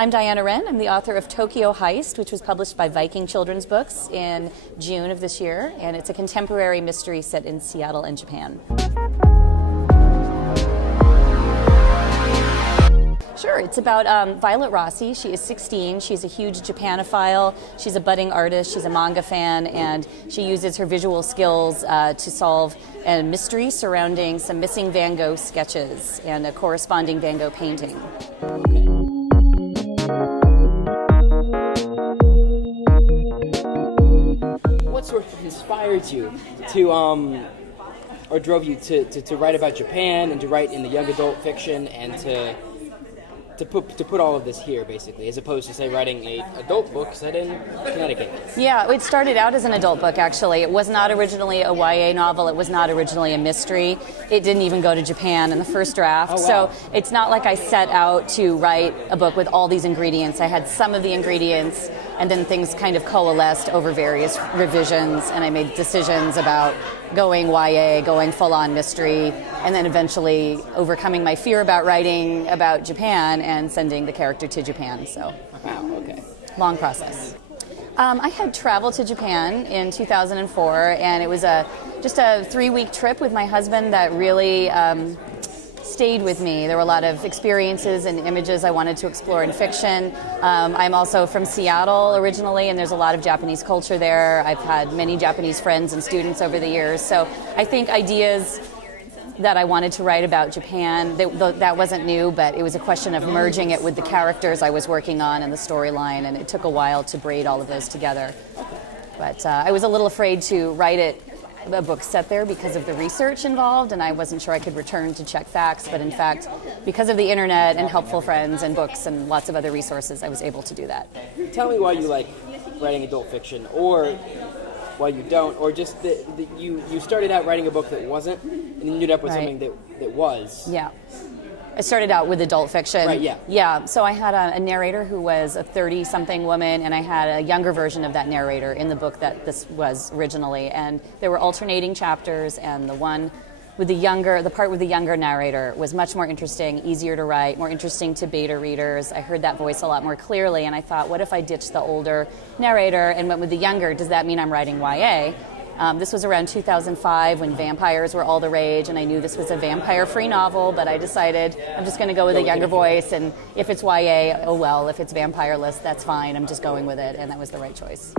I'm Diana Renn. I'm the author of Tokyo Heist, which was published by Viking Children's Books in June of this year, and it's a contemporary mystery set in Seattle and Japan. Sure, it's about Violet Rossi. She is 16. She's a huge Japanophile. She's a budding artist. She's a manga fan, and she uses her visual skills to solve a mystery surrounding some missing Van Gogh sketches and a corresponding Van Gogh painting. What sort of inspired you to, or drove you to write about Japan and to write in the young adult fiction and to put all of this here, basically, as opposed to, say, writing an adult book set in Connecticut? Yeah, it started out as an adult book, actually. It was not originally a YA novel. It was not originally a mystery. It didn't even go to Japan in the first draft. Oh, wow. So it's not like I set out to write a book with all these ingredients. I had some of the ingredients, and then things kind of coalesced over various revisions, and I made decisions about going YA, going full-on mystery, and then eventually overcoming my fear about writing about Japan and sending the character to Japan. So, wow, okay. Long process. I had traveled to Japan in 2004, and it was just a 3-week trip with my husband that really stayed with me. There were a lot of experiences and images I wanted to explore in fiction. I'm also from Seattle originally, and there's a lot of Japanese culture there. I've had many Japanese friends and students over the years, so I think ideas that I wanted to write about Japan, that wasn't new, but it was a question of merging it with the characters I was working on and the storyline, and it took a while to braid all of those together. But I was a little afraid to write a book set there because of the research involved, and I wasn't sure I could return to check facts, but in fact, because of the internet and helpful friends and books and lots of other resources, I was able to do that. Tell me why you like writing adult fiction, or why you don't, or just that you started out writing a book that wasn't, and you ended up with something that was. Yeah. I started out with adult fiction. Right, yeah. Yeah, so I had a narrator who was a 30-something woman, and I had a younger version of that narrator in the book that this was originally. And there were alternating chapters, and the part with the younger narrator was much more interesting, easier to write, more interesting to beta readers. I heard that voice a lot more clearly, and I thought, what if I ditched the older narrator and went with the younger? Does that mean I'm writing YA? This was around 2005 when vampires were all the rage, and I knew this was a vampire-free novel, but I decided I'm just going to go with a younger voice, and if it's YA, oh well. If it's vampireless, that's fine. I'm just going with it, and that was the right choice.